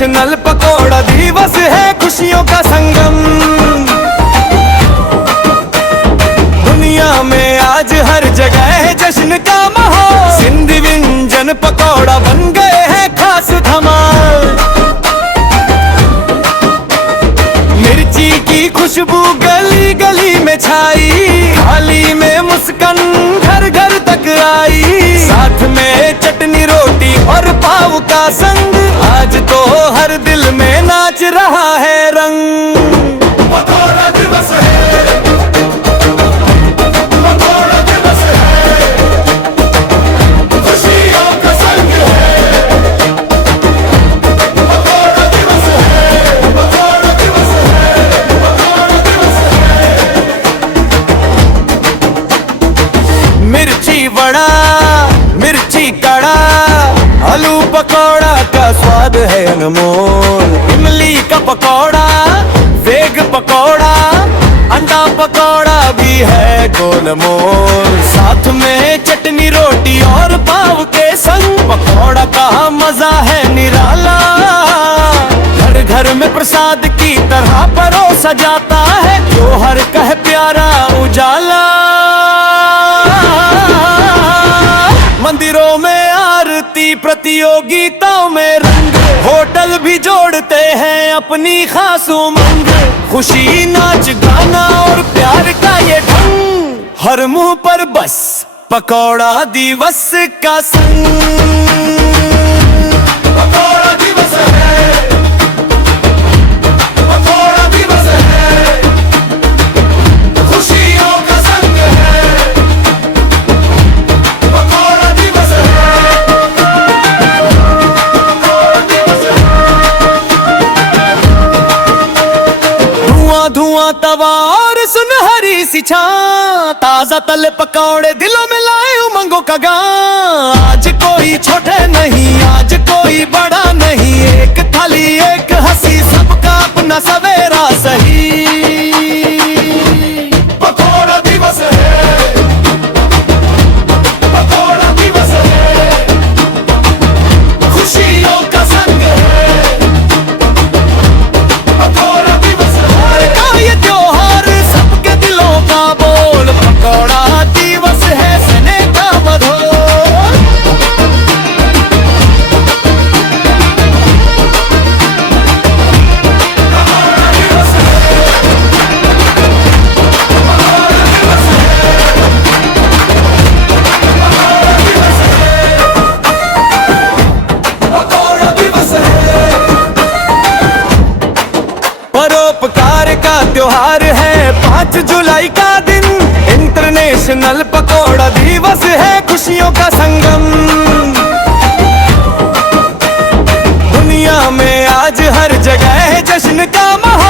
International pakora दिवस है खुशियों का संगम। दुनिया में आज हर जगह है जश्न का माहौल। सिंधी व्यंजन पकौड़ा बन गए हैं खास धमाल। मिर्ची की खुशबू गली गली में छाई, थाली में मुस्कान घर घर तक आई। साथ में चटनी रोटी और पाव का संग, आज तो हर दिल में नाच रहा है रंग। पकौड़ा दिवस है, पकौड़ा दिवस है, खुशियों का संग है। पकौड़ा दिवस है, पकौड़ा दिवस है, पकौड़ा दिवस है। मिर्ची वड़ा, मिर्ची कड़ा, आलू पकौड़ा का स्वाद है अनमोल। इमली का पकौड़ा, वेग पकौड़ा, अंडा पकौड़ा भी है गोलमोल। साथ में चटनी रोटी और पाव के संग, पकौड़ा का मजा है निराला। घर घर में प्रसाद की तरह परोसा जाता है, त्योहार का है प्यारा उजाला। मंदिरों में आरती, प्रतियोगिताओं में रंग, होटल भी जोड़ते हैं अपनी खास उमंग। खुशी नाच गाना और प्यार का ये ढंग, हर मुंह पर बस पकौड़ा दिवस का संग। पकौड़ा दिवस है, पकौड़ा दिवस है, खुशियों का संग है। पकौड़ा दिवस है, पकौड़ा दिवस है। धुआं धुआं तवा और सुनहरी सी छां, ताजा तले पकौड़े दिलों में लाए उमंगों का गान। आज कोई छोटे नहीं, आज कोई बड़ा नहीं, एक थाली एक हंसी, सबका अपना सवेरा सही। पकौड़ा दिवस है, पकौड़ा दिवस है, खुशियों का संग है। पकौड़ा दिवस है का ये त्योहार, सबके दिलों का बोल। पकौड़ा दिवस है स्नेह का मधुर। पकौड़ा दिवस है, परोपकार का त्योहार है 5 जुलाई का दिन। इंटरनेशनल पकौड़ा दिवस है खुशियों का संगम। दुनिया में आज हर जगह है जश्न का माहौल।